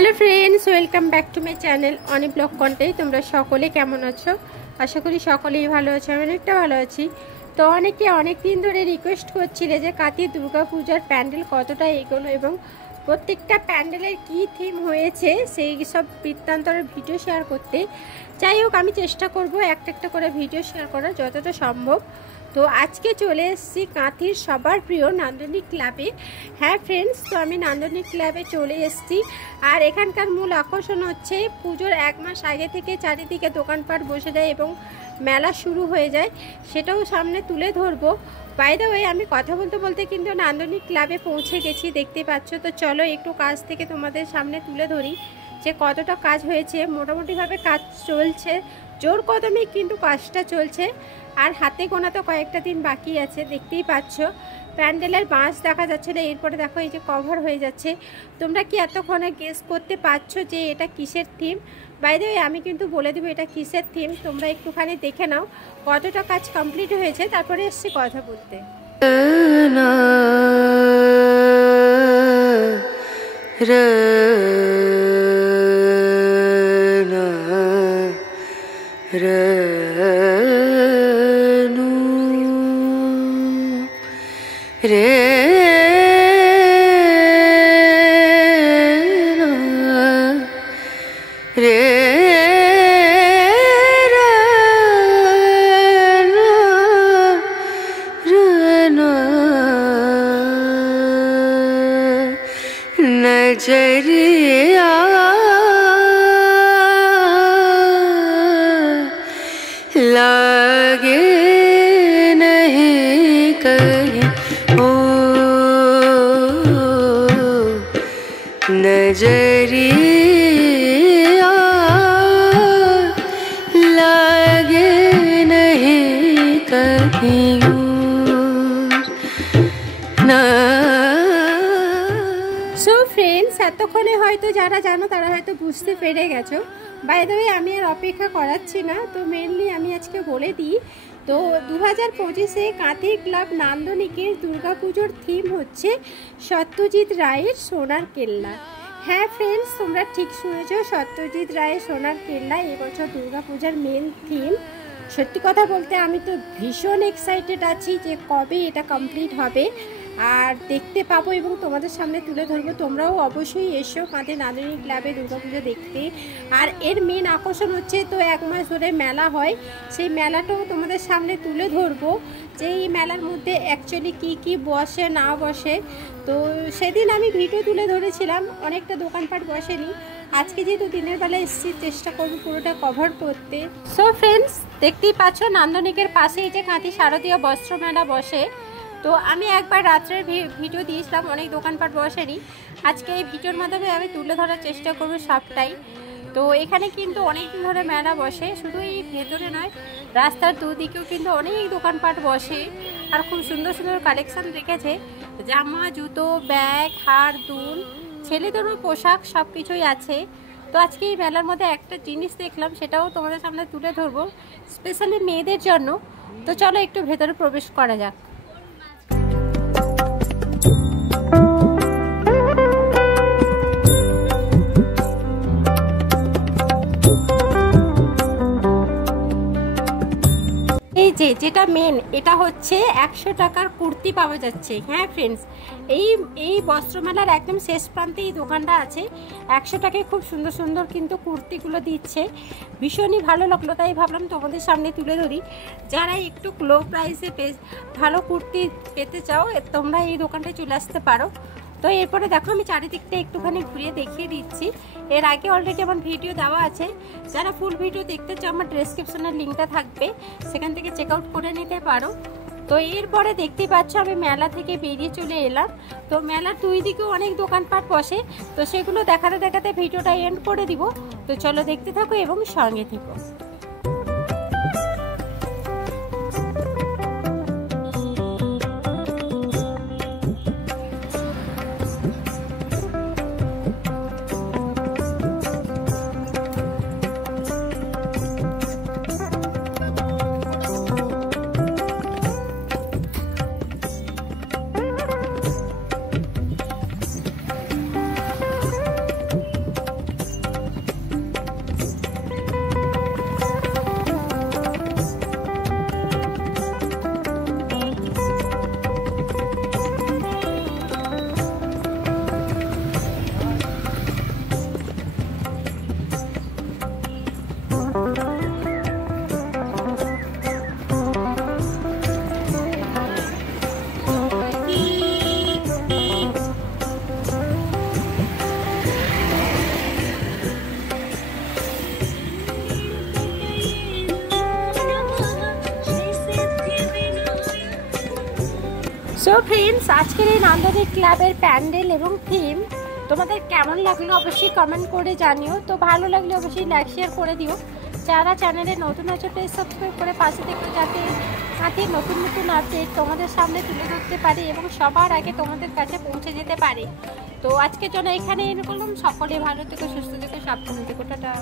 Hello friends, welcome back to my channel Oni blog content. তোমরা সকলে কেমন আছো? আশা করি সকলেই ভালো আছো। আমি অনেকটা ভালো আছি। তো অনেকে অনেক দিন ধরে রিকোয়েস্ট করছিলে যে কাতির দুর্গা পূজার প্যান্ডেল কতটা এগোলো এবং প্রত্যেকটা প্যান্ডেলের কী থিম হয়েছে সেই সব বৃত্তান্তরের ভিডিও শেয়ার করতে। যাই হোক, আমি চেষ্টা করব একটা একটা করে ভিডিও শেয়ার করার যতটা সম্ভব। তো আজকে চলে এসেছি কাঁথির সবার প্রিয় নান্দনিক ক্লাবে। হ্যাঁ ফ্রেন্ডস, তো আমি নান্দনিক ক্লাবে চলে এসেছি। আর এখানকার মূল আকর্ষণ হচ্ছে পুজোর এক মাস আগে থেকে চারিদিকে দোকানপাট বসে যায় এবং মেলা শুরু হয়ে যায়, সেটাও সামনে তুলে ধরবো। বাই দ্য ওয়ে, আমি কথা বলতে বলতে কিন্তু নান্দনিক ক্লাবে পৌঁছে গেছি, দেখতে পাচ্ছ। তো চলো একটু কাজ থেকে তোমাদের সামনে তুলে ধরি যে কতটা কাজ হয়েছে। মোটামুটিভাবে কাজ চলছে, জোর কদমে কিন্তু কাজটা চলছে। আর হাতে গোনা তো কয়েকটা দিন বাকি আছে, দেখতেই পাচ্ছ। প্যান্ডেলের বাঁশ দেখা যাচ্ছে না, এরপরে দেখো এই যে কভার হয়ে যাচ্ছে। তোমরা কি এতক্ষণে গেস করতে পারছো যে এটা কিসের থিম? বাই দ্য ওয়ে, আমি কিন্তু বলে দেবো এটা কিসের থিম। তোমরা একটুখানি দেখে নাও কতটা কাজ কমপ্লিট হয়েছে, তারপরে এসছি কথা বলতে। नजरिया लागे नहीं कहीं ओ नजरिया लागे नहीं कहीं ना। সো ফ্রেন্ডস, এতক্ষণে হয়তো যারা জানো তারা হয়তো বুঝতে পেরে গেছো। বাই দ্য ওয়ে, আমি আর অপেক্ষা করাচ্ছি না, তো মেনলি আমি আজকে বলে দিই। তো 2025-এ কাঁথি ক্লাব নান্দনিকের দুর্গাপুজোর থিম হচ্ছে সত্যজিৎ রায়ের সোনার কেল্লা। হ্যাঁ ফ্রেন্ডস, তোমরা ঠিক শুনেছ, সত্যজিৎ রায়ের সোনার কেল্লা এবছর দুর্গাপূজার মেন থিম। সত্যি কথা বলতে আমি তো ভীষণ এক্সাইটেড আছি যে কবে এটা কমপ্লিট হবে আর দেখতে পাবো এবং তোমাদের সামনে তুলে ধরবো। তোমরাও অবশ্যই এসো কাঁথি নান্দনিক ক্লাবে দুর্গাপুজো দেখতে। আর এর মেন আকর্ষণ হচ্ছে, তো এক মাস ধরে মেলা হয়, সেই মেলাটাও তোমাদের সামনে তুলে ধরবো যে এই মেলার মধ্যে অ্যাকচুয়ালি কি কি বসে না বসে। তো সেদিন আমি ভিডিও তুলে ধরেছিলাম, অনেকটা দোকানপাট বসেনি। আজকে যেহেতু দিনের বেলা এসেছি, চেষ্টা করবো পুরোটা কভার করতে। সো ফ্রেন্ডস, দেখতেই পাচ্ছ নান্দনিকের পাশে এই যে কাঁথি শারদীয় বস্ত্র মেলা বসে। তো আমি একবার রাত্রের ভিডিও দিয়েছিলাম, অনেক দোকানপাট বসেনি। আজকে এই ভিডিওর মাধ্যমে আমি তুলে ধরার চেষ্টা করবো সবটাই। তো এখানে কিন্তু অনেক দিন ধরে মেলা বসে, শুধু এই ভেতরে নয়, রাস্তার দুদিকেও কিন্তু অনেক দোকানপাট বসে। আর খুব সুন্দর সুন্দর কালেকশান রেখেছে, জামা, জুতো, ব্যাগ, হার, দুল, ছেলেদেরও পোশাক, সব কিছুই আছে। তো আজকে এই মেলার মধ্যে একটা জিনিস দেখলাম, সেটাও তোমাদের সামনে তুলে ধরবো, স্পেশালি মেয়েদের জন্য। তো চলো একটু ভেতরে প্রবেশ করা যাক। এই যেটা মেন, এটা হচ্ছে 100 টাকার কুর্তি পাওয়া যাচ্ছে। হ্যাঁ ফ্রেন্ডস, এই বস্ত্রমেলার একদম শেষ প্রান্তে এই দোকানটা আছে। 100 টাকায় খুব সুন্দর সুন্দর কিন্তু কুর্তিগুলো দিচ্ছে, ভীষণই ভালো লাগলো, তাই ভাবলাম তোমাদের সামনে তুলে ধরি। যারা একটু লো প্রাইসে ভালো কুর্তি পেতে চাও, তোমরা এই দোকানটায় চলে আসতে পারো। তো এরপরে দেখো, আমি চারিদিকটা একটুখানি ঘুরিয়ে দেখিয়ে দিচ্ছি। এর আগে অলরেডি আমার ভিডিও দেওয়া আছে, যারা ফুল ভিডিও দেখতে চাও আমার ডেসক্রিপশনের লিঙ্কটা থাকবে, সেখান থেকে চেক আউট করে নিতে পারো। তো এরপরে দেখতেই পাচ্ছ আমি মেলা থেকে বেরিয়ে চলে এলাম। তো মেলার দুই দিকেও অনেক দোকানপাট বসে, তো সেগুলো দেখাতে দেখাতে ভিডিওটা এন্ড করে দিব। তো চলো দেখতে থাকো এবং সঙ্গে থেকো। সো ফ্রেন্ডস, আজকের এই নান্দনিক ক্লাবের প্যান্ডেল এবং থিম তোমাদের কেমন লাগলো অবশ্যই কমেন্ট করে জানিও। তো ভালো লাগলে অবশ্যই লাইক শেয়ার করে দিও। যারা চ্যানেলে নতুন আছে প্লিজ সাবস্ক্রাইব করে পাশে থেকে, যাতে কাঁথির নতুন নতুন আপডেট তোমাদের সামনে তুলে ধরতে পারি এবং সবার আগে তোমাদের কাছে পৌঁছে যেতে পারে। তো আজকের জন্য এখানে এনে করলাম। সকলে ভালো থেকো, সুস্থ থেকো, সাবধানে থেকো, টাটা।